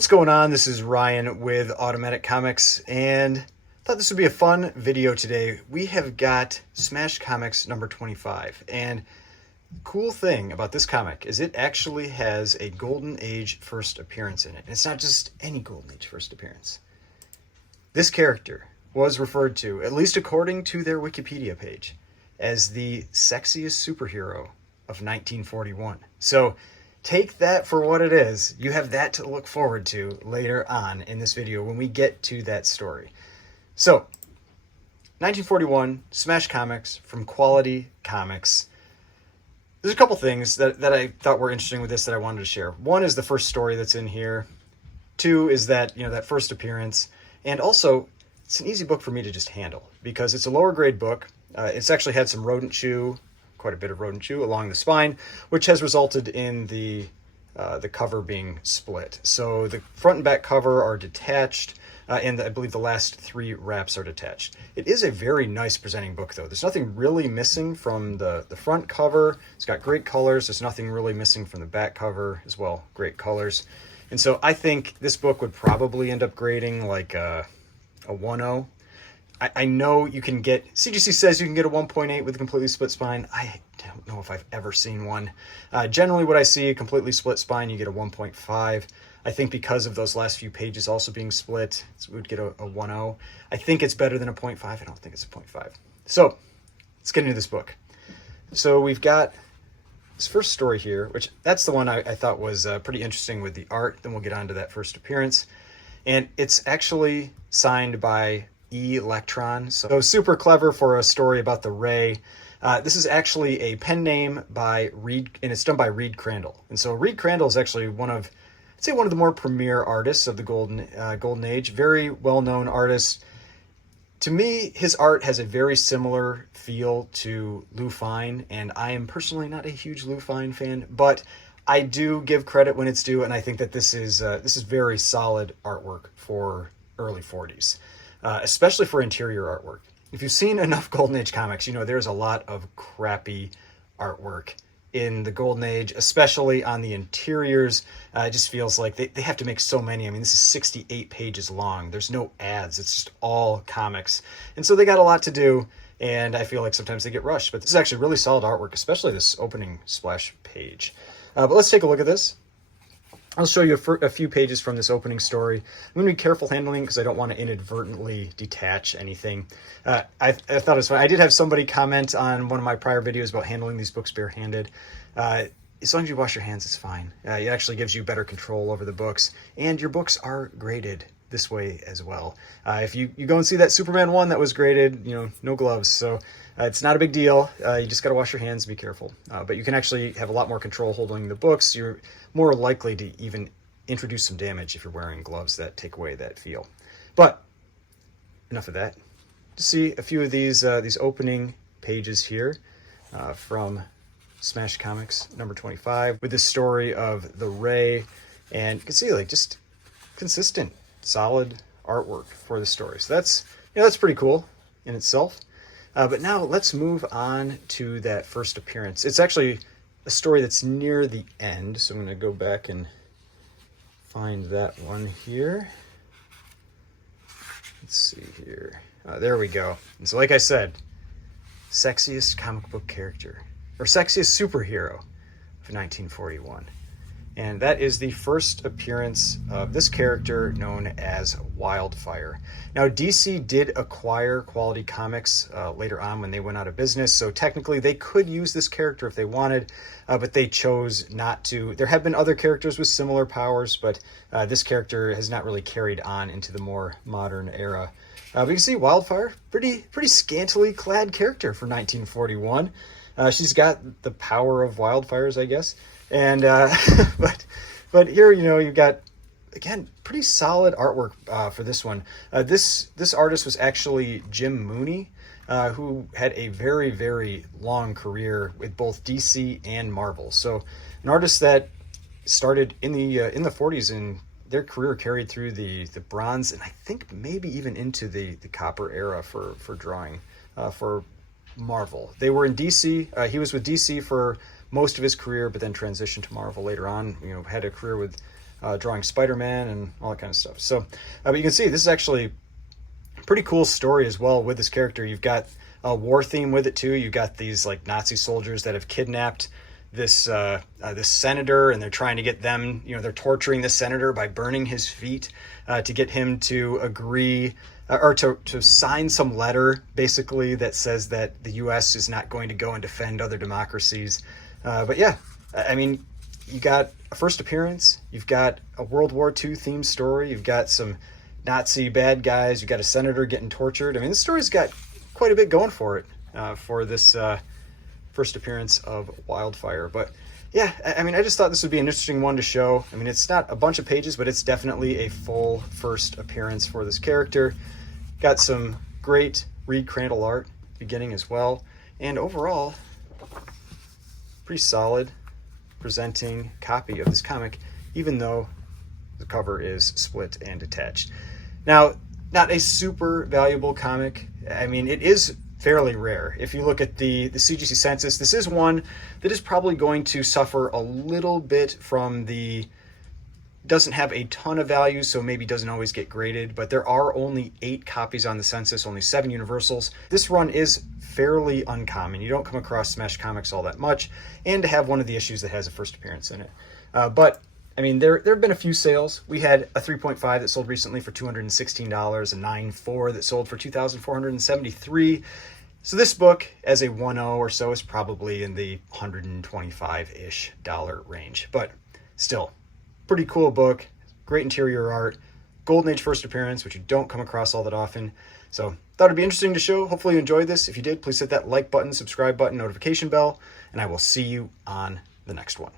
What's going on? This is Ryan with Automatic Comics, and I thought this would be a fun video today. We have got Smash Comics number 25, and the cool thing about this comic is it actually has a Golden Age first appearance in it. And it's not just any Golden Age first appearance. This character was referred to, at least according to their Wikipedia page, as the sexiest superhero of 1941. So take that for what it is. You have that to look forward to later on in this video when we get to that story. So, 1941, Smash Comics from Quality Comics. There's a couple things that I thought were interesting with this that I wanted to share. One is the first story that's in here. Two is that, that first appearance. And also, it's an easy book for me to just handle because it's a lower grade book. It's actually had some rodent chew, quite a bit of rodent chew along the spine, which has resulted in the cover being split. So the front and back cover are detached, and I believe the last three wraps are detached. It is a very nice presenting book, though. There's nothing really missing from the front cover. It's got great colors. There's nothing really missing from the back cover as well. Great colors. And so I think this book would probably end up grading like a 1.0. I know you can get, CGC says you can get a 1.8 with a completely split spine. I don't know if I've ever seen one. Generally what I see, a completely split spine, you get a 1.5. I think because of those last few pages also being split, we would get a 1.0. I think it's better than a 0.5. I don't think it's a 0.5. So let's get into this book. So we've got this first story here, which that's the one I thought was pretty interesting with the art. Then we'll get on to that first appearance. And it's actually signed by Electron, so super clever for a story about the Ray. This is actually a pen name by Reed, and it's done by Reed Crandall. And so Reed Crandall is actually one of the more premier artists of the Golden Age. Very well-known artist. To me, his art has a very similar feel to Lou Fine, and I am personally not a huge Lou Fine fan, but I do give credit when it's due, and I think that this is very solid artwork for early 40s. Especially for interior artwork. If you've seen enough Golden Age comics, there's a lot of crappy artwork in the Golden Age, especially on the interiors. It just feels like they have to make so many. I mean, this is 68 pages long. There's no ads. It's just all comics. And so they got a lot to do, and I feel like sometimes they get rushed. But this is actually really solid artwork, especially this opening splash page. But let's take a look at this. I'll show you a few pages from this opening story. I'm going to be careful handling because I don't want to inadvertently detach anything. I thought it was fun. I did have somebody comment on one of my prior videos about handling these books barehanded. As long as you wash your hands, it's fine. It actually gives you better control over the books, and your books are graded this way as well. If you go and see that Superman 1 that was graded, no gloves, so it's not a big deal. You just got to wash your hands, be careful. But you can actually have a lot more control holding the books. You're more likely to even introduce some damage if you're wearing gloves that take away that feel. But enough of that. To see a few of these opening pages here from Smash Comics number 25 with this story of the Ray, and you can see just consistent, solid artwork for the story. So that's pretty cool in itself. But now let's move on to that first appearance. It's actually a story that's near the end, so I'm going to go back and find that one here. Let's see here. There we go. And so like I said, sexiest comic book character, or sexiest superhero of 1941. And that is the first appearance of this character known as Wildfire. Now, DC did acquire Quality Comics later on when they went out of business, so technically they could use this character if they wanted, but they chose not to. There have been other characters with similar powers, but this character has not really carried on into the more modern era. But you can see Wildfire, pretty scantily clad character for 1941. She's got the power of wildfires, I guess. And but here, you've got, again, pretty solid artwork for this one. This artist was actually Jim Mooney, who had a very, very long career with both DC and Marvel. So an artist that started in the 40s, and their career carried through the Bronze, and I think maybe even into the Copper era for drawing for Marvel. They were in DC. He was with DC for most of his career, but then transitioned to Marvel later on. Had a career with drawing Spider-Man and all that kind of stuff. So, but you can see this is actually a pretty cool story as well with this character. You've got a war theme with it too. You've got these like Nazi soldiers that have kidnapped this this senator, and they're trying to get them, they're torturing the senator by burning his feet to get him to agree or to sign some letter basically that says that the US is not going to go and defend other democracies. But yeah, I mean, you got a first appearance, you've got a World War II themed story, you've got some Nazi bad guys, you've got a senator getting tortured. I mean, this story's got quite a bit going for it for this first appearance of Wildfire. But yeah, I mean, I just thought this would be an interesting one to show. I mean, it's not a bunch of pages, but it's definitely a full first appearance for this character. Got some great Reed Crandall art beginning as well, and overall, pretty solid presenting copy of this comic, even though the cover is split and detached. Now, not a super valuable comic. I mean, it is fairly rare. If you look at the CGC census, this is one that is probably going to suffer a little bit from doesn't have a ton of value, so maybe doesn't always get graded, but there are only 8 copies on the census, only 7 universals. This run is fairly uncommon. You don't come across Smash Comics all that much, and to have one of the issues that has a first appearance in it. But I mean, there have been a few sales. We had a 3.5 that sold recently for $216, a 9.4 that sold for $2,473. So this book, as a 1.0 or so, is probably in the $125-ish range. But still, pretty cool book, great interior art, Golden Age first appearance, which you don't come across all that often. So thought it'd be interesting to show. Hopefully you enjoyed this. If you did, please hit that like button, subscribe button, notification bell, and I will see you on the next one.